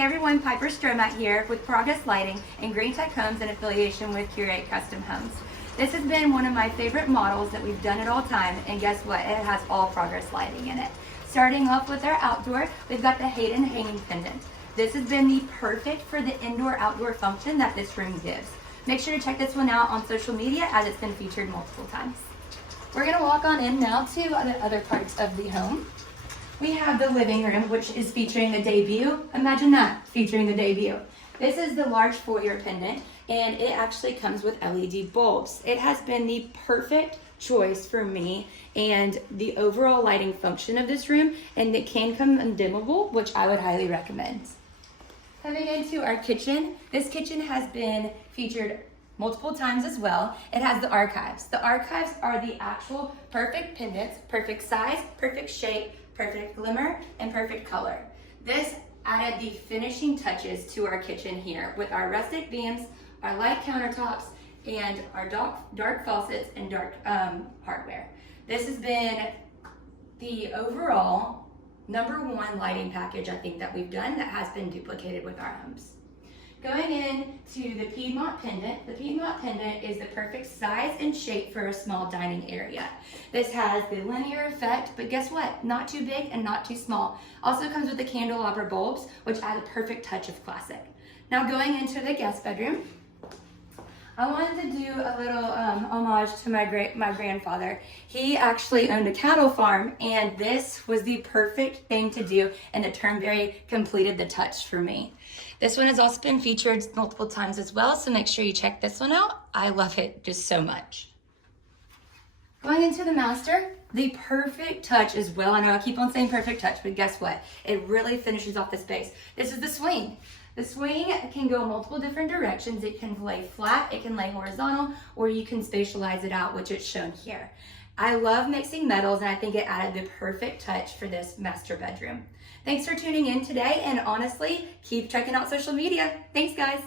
Hey everyone, Piper Stromatt here with Progress Lighting and GreenTech Homes in affiliation with Curate Custom Homes. This has been one of my favorite models that we've done at all time, and guess what? It has all Progress Lighting in it. Starting off with our outdoor, we've got the Hayden hanging pendant. This has been the perfect for the indoor-outdoor function that this room gives. Make sure to check this one out on social media as it's been featured multiple times. We're gonna walk on in now to the other parts of the home. We have the living room, which is featuring the debut. Imagine that, featuring the debut. This is the large foyer pendant, and it actually comes with LED bulbs. It has been the perfect choice for me and the overall lighting function of this room, and it can come undimmable, which I would highly recommend. Coming into our kitchen, this kitchen has been featured multiple times as well. It has the archives. The archives are the actual perfect pendants, perfect size, perfect shape, perfect glimmer, and perfect color. This added the finishing touches to our kitchen here with our rustic beams, our light countertops, and our dark faucets and dark hardware. This has been the overall #1 lighting package I think that we've done that has been duplicated with our homes. Going into the Piedmont pendant, the Piedmont pendant is the perfect size and shape for a small dining area. This has the linear effect, but guess what? Not too big and not too small. Also comes with the candelabra bulbs, which add a perfect touch of classic. Now going into the guest bedroom, I wanted to do a little homage to my grandfather. He actually owned a cattle farm, and this was the perfect thing to do, and the Turnberry completed the touch for me. This one has also been featured multiple times as well, so make sure you check this one out. I love it just so much. Going into the master, the perfect touch as well. I know I keep on saying perfect touch, but guess what? It really finishes off the space. This is the swing. The swing can go multiple different directions. It can lay flat, it can lay horizontal, or you can spatialize it out, which is shown here. I love mixing metals, and I think it added the perfect touch for this master bedroom. Thanks for tuning in today, and honestly, keep checking out social media. Thanks, guys.